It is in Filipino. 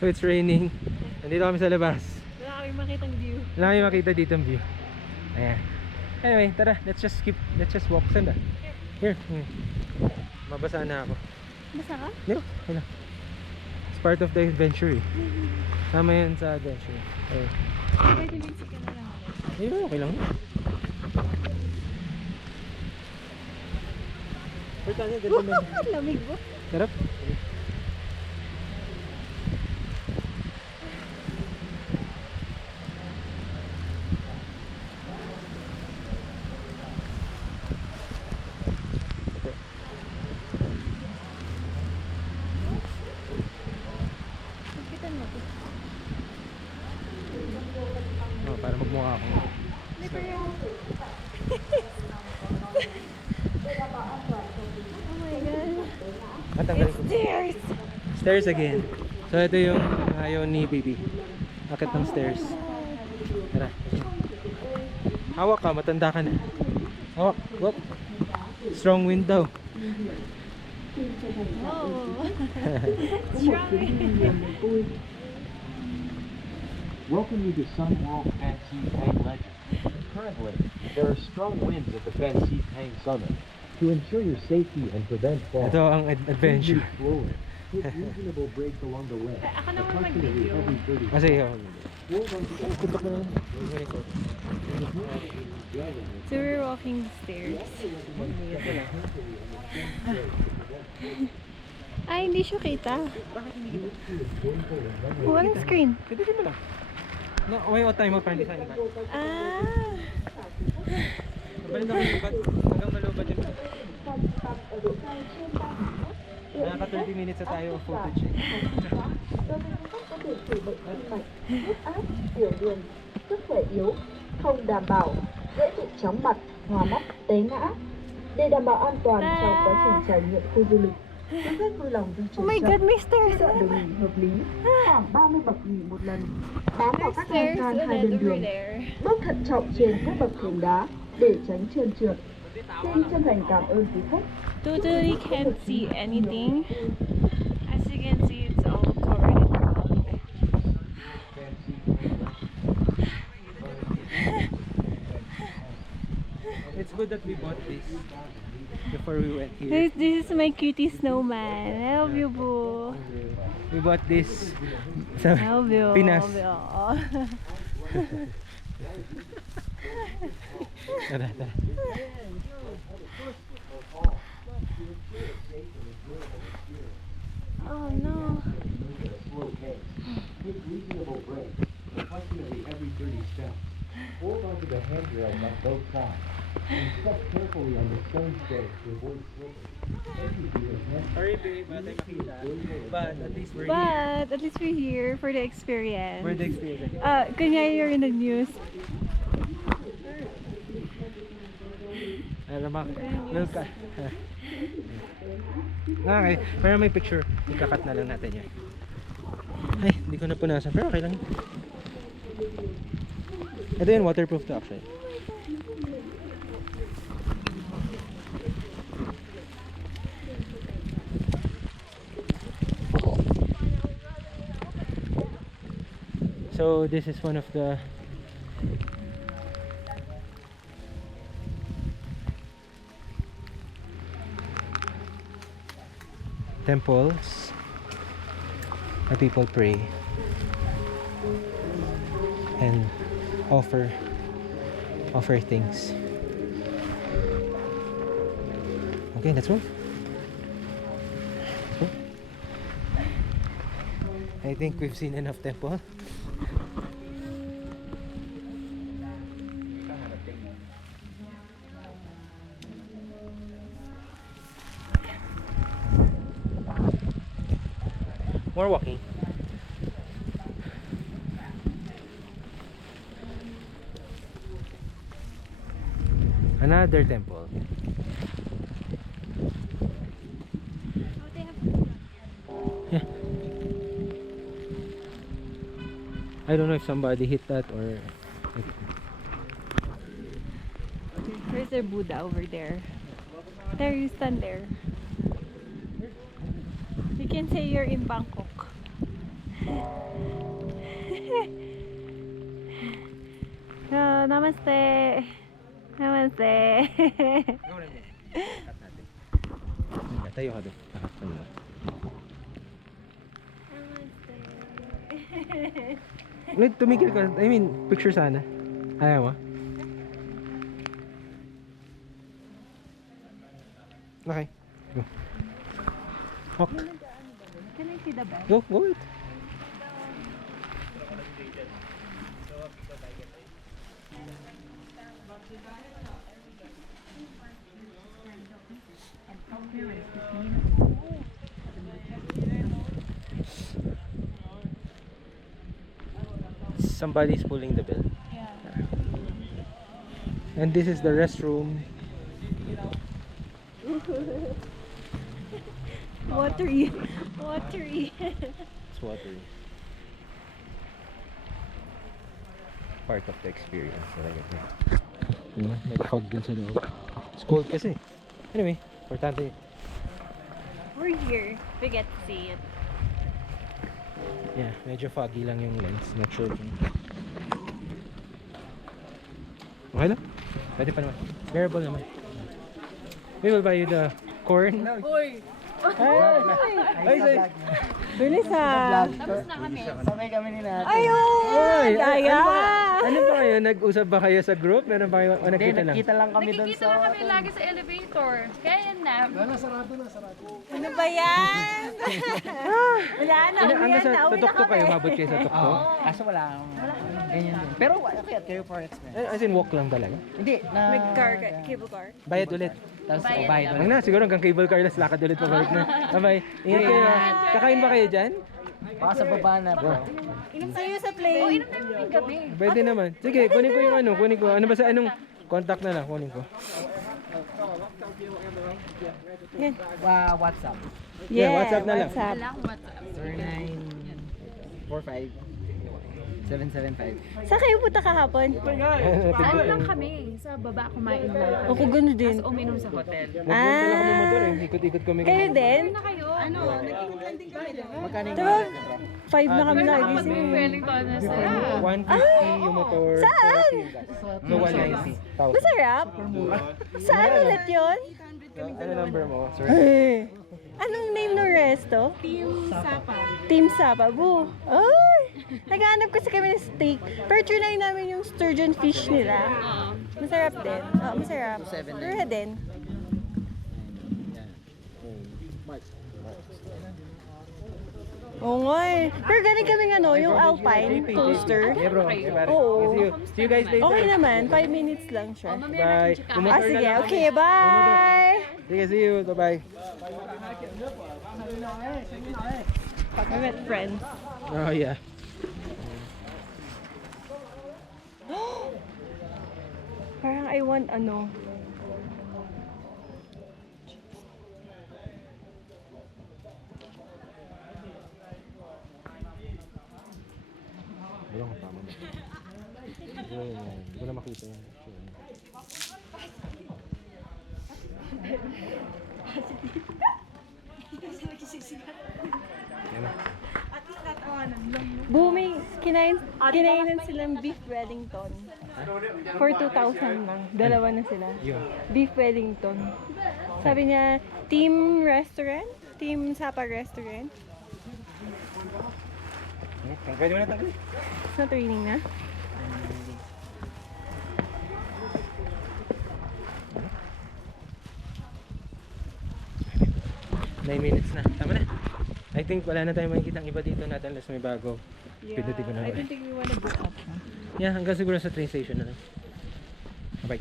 So it's raining. Nandito kami sa labas. Wala kami makitang view. Wala kami makita dito ang view. Ayan. Anyway, tara, let's just walk. Saan ba? Here. Mabasa na ako. Basta ka? No, wala. It's part of the adventure eh. Tama yan sa adventure. Okay. Medyo busy ka na lang. Ayun, okay lang. Portanya, ganda mo. Lamig mo. Sarap. Pagkitan mo to. Oh, para magmukha ako. Hindi pa yung... Oh my God. Matanggalin ko. Stairs! Stairs again. So ito yung ayaw ni baby. Akit ng stairs. Tara. Hawak ka, matanda ka na. Hawak. Whoop. Strong wind daw. Oh. Strong. Welcome you to Sunwalk at Sea Pang Legend. Currently, there are strong winds at the Ben Sea Pang summit. To ensure your safety and prevent falls, Ito ang adventure. move slowly. Take reasonable breaks along the way. Ako naman Approximately mag-video. every 30 Kasi yun. Hold on to Tutok na lang. So we're walking the stairs. Ay, hindi siya kita. Walang screen. Pwede mo lang. No, okay o tayo mag-party sa iba. Ah. Mabalita ko yung iba. Hanggang malubad yung iba. Naka 30 minutes na tayo of footage eh. Huyết áp, tiểu đường, sức khỏe yếu, không đảm bảo, dễ bị chóng mặt, hoa mắt, té ngã. Để đảm bảo an toàn trong quá trình trải nghiệm khu du lịch, quý khách vui lòng di Oh chuyển my chậm, God, may stairs. chọn đường nghỉ hợp lý, khoảng 30 bậc nghỉ một lần, bám vào There's các lan stairs can hai ulit bên over đường, there. bước thận trọng trên các bậc thềm đá để tránh trơn trượt. Xin chân thành cảm ơn quý khách. Totally can't see anything. As you can see, it's all covered in fog. It's good that we bought this before we went here. This is my cutie snowman. I love you, boo. We bought this sa I love you. Pinas. I love Tara, tara. you. Oh no. slow pace. Take reasonable breaks. Approximately every 30 steps. Hold onto the handrails on both sides. And step carefully on the stone stairs to avoid slipping. Thank you for your attention. Sorry babe, tayo makita. But at least we're here. But at least we're here for the experience. For the experience. Kunyari you're in the news. Alam mo, welcome. Okay, pero may picture. Ikakat na lang natin yan. Ay, hindi ko napunasan. Pero okay lang. Ito yun, waterproof to actually. So this is one of the temples where people pray and offer things. Okay, let's move. Let's move. I think we've seen enough temple. More walking. Another temple. Yeah. I don't know if somebody hit that or There's their Buddha over there. There, you stand there. You can say you're in Bangkok. Oh, namaste. Namaste. Cut natin. Tayo ka doon. Wait, tumigil ka. I mean, picture sana. Ayaw mo? Okay. Go. Walk. Can I see the bag? Go, go it. Somebody's pulling the bell. Yeah. And this is the restroom. Watery. Watery. It's watery. Part of the experience talaga. Nag-fog din sa loob. It's cold kasi. Anyway, importante. We're here. We get to see it. Yeah, medyo foggy lang yung lens. Not sure kung... Okay lang? Pwede pa naman. Bearable naman. We will buy you the corn. Uy! Ay, say! Bilis ha! Tapos na kami. Sabay kami ni Nat. Ayun! Daya! Ano ba kayo? Nag-usap ba kayo sa group? Meron ba kayo? O Hindi, nakita lang? nagkita lang kami doon Nakikita sa... lang kami lagi sa elevator. Kaya yan na. Ano ba yan? Wala na, Hanggang uwi sa, na, sa uwi na tuktok kayo, kami. mabot kayo sa tuktok? Kaso wala. Ganyan din. Pero kaya kayo for expense. As in, walk lang talaga? Hindi, na... Nag-car, cable car. Bayad ulit. Tapos Bayad bayad Ang na, siguro hanggang cable car, lakad ulit pabalik na. Bye-bye. Ingat kayo. Kakain ba kayo dyan? Baka sa baba na bro. See you sa O, plane. inom tayo ng gabi. Pwede naman. Sige, kunin ko yung ano, kunin ko. Ano ba sa anong contact na lang, kunin ko. WhatsApp. Yeah, WhatsApp na lang. WhatsApp. Walang WhatsApp. 0945 775. Saan kayo punta kahapon? Ano lang kami? Sa baba kumain lang kami. Ako gano'n din. Tapos uminom sa hotel. Nagpunta lang kami motor eh. Ikot-ikot kami. Kayo din? Na kayo? Ano? Magkano yung Diba? 5 na kami nagising. Wellington na sila. 150 yung motor. Saan? 40 yung gas. So 190,000. Masarap? Saan ulit yun? Ano number mo, sir? Ay! Anong name ng resto? Team Sapa. Team Sapa, bu. Ay! Naghanap kasi kami ng steak. Pero trinay namin yung sturgeon fish nila. Masarap din. Oo, masarap. Pero din. Oo nga eh. Pero galing kami ano, yung Alpine coaster. Yeah bro. Okay, pare. Oo. See you guys later. Okay naman, 5 minutes lang siya. Bye. Ah, Kumotor na sige. lang kami. Okay, bye! Sige, see you. Bye-bye. I met friends. Oh yeah. Parang I want ano. Wala kang tama na. Hindi ko na makita yung picture. Yan na. Booming, kinainan silang beef Wellington. For 2,000 lang. Dalawa na sila. Yun. Beef Wellington. Sabi niya, Team Restaurant? Team Sapa Restaurant? Pwede mo na tagal. Sa training na? Nine minutes na. Tama na. I think wala na tayong makikita iba dito natin unless may bago. Pindutin ko na. I don't think we wanna book up. Yeah, hanggang siguro sa train station na lang. Bye.